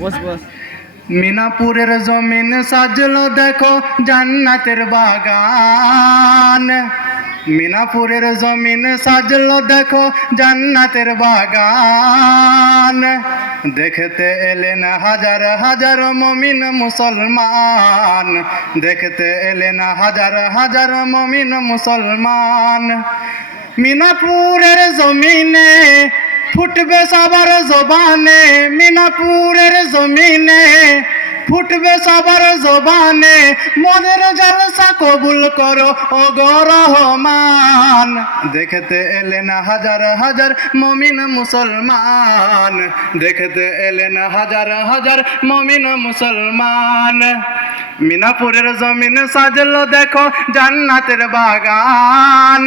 বস বস। মিনাপুরের জমিন সাজলো দেখো জান্নাতের বাগান। মিনাপুরের জমিন সাজলো দেখো জান্নাতের বাগান। দেখতে এলেন হাজার হাজার মমিন মুসলমান। দেখতে এলেন হাজার হাজার মমিন মুসলমান। মিনাপুরের জমিনে ফুটবে সবার জবানে। মিনাপুরের জমিনে ফুটবে সবার জবানে, মনের জলসা কবুল করো ও রহমান। দেখতে এলেন হাজার হাজার মমিন মুসলমান। দেখতে এলেন হাজার হাজার মমিন মুসলমান। মিনাপুরের জমিন সাজলো দেখো জান্নাতের বাগান।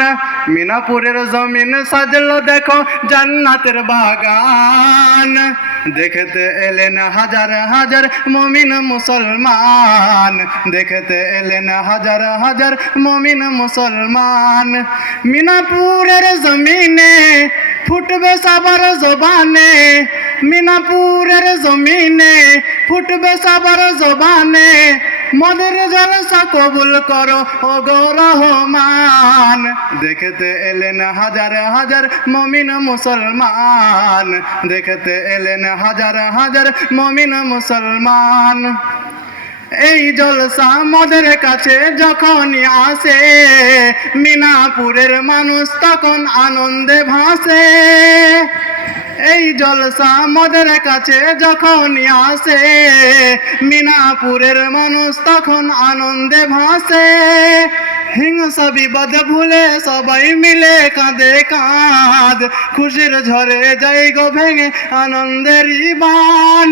মিনাপুরের জমিন সাজলো দেখো জান্নাতের বাগান। দেখতে এলেন হাজার হাজার মমিন মুসলমান। দেখতে এলেন হাজার হাজার মমিন মুসলমান। মিনাপুরের জমিনে ফুটবে সাবার জবানে। মিনাপুরের জমিনে ফুটবে সাবার জবানে। মদের জলসা কবুল করো, ও রহমান দেখতে এলেন হাজার হাজার মমিন মুসলমান। দেখতে এলেন হাজার হাজার মমিন মুসলমান। এই জলসা মদের কাছে যখনই আসে, মিনাপুরের মানুষ তখন আনন্দে ভাসে। এই জলসা মদের কাছে যখন আসে, মিনাপুরের মানুষ তখন আনন্দে ভাসে। হিংসা বিবাদ ভুলে সবাই মিলে কাঁদে কাঁদ, খুশির ঝরে যাই গো ভেঙে আনন্দেরই বান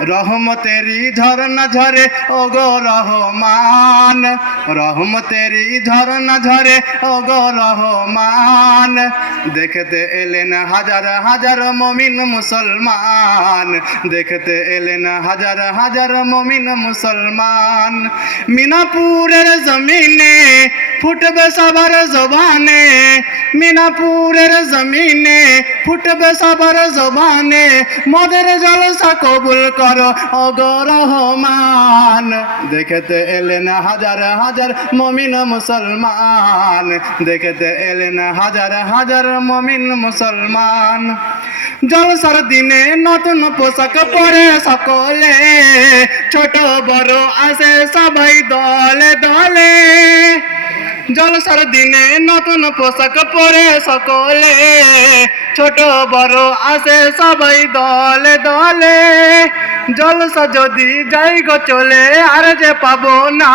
রহমতেরই ঝরনা ঝরে ও গো রহমান। রহমতেরই ঝরনা ঝরে ও গো রহমান। দেখতে এলেন হাজার হাজার মমিন মুসলমান। দেখতে এলেন হাজার হাজার মমিন মুসলমান। মিনাপুরের জমিনে ফুটবে সবার জবানে মিনাপুরের জমিনে ফুটবে সবার জবানে মদের জলসা কবুল করো ওগো রহমান দেখতে এলেন হাজার হাজার মমিন মুসলমান দেখেতে এলেন হাজার হাজার মমিন মুসলমান জলসার দিনে নতুন পোশাক পরে সকলে ছোট বড় আসে সবাই দলে দলে জলসার দিনে নতুন পোশাক পরে সকলে, ছোট বড় আসে সবাই দলে দলে। জলসা যদি যাই গো চলে, আর যে পাবো না,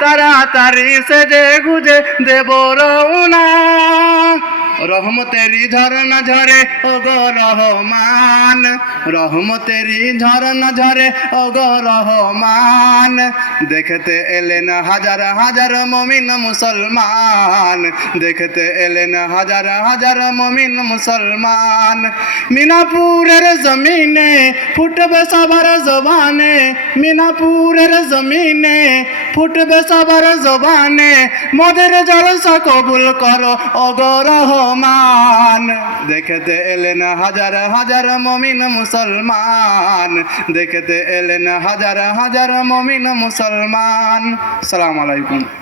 তাড়াতাড়ি সে যে গুজে দেব রওনা। রহমতেরি ঝরনা ঝরে ও গো রহমান। রহমতেরি ঝরনা ঝরে ও গো রহমান। দেখতে এলেন হাজার হাজার মমিন মুসলমান। দেখতে এলেন হাজার হাজার মমিন মুসলমান। মিনাপুরের জমিনে ফুটবে সবার জবানে। মিনাপুরের জমিনে ফুটবে সবার জবানে, মদের জলসা কবুল করো অগরহমান রহমান। দেখতে এলেন হাজার হাজার মমিন মুসলমান। দেখতে এলেন হাজার হাজার মমিন মুসলমান। সালাম আলাইকুম।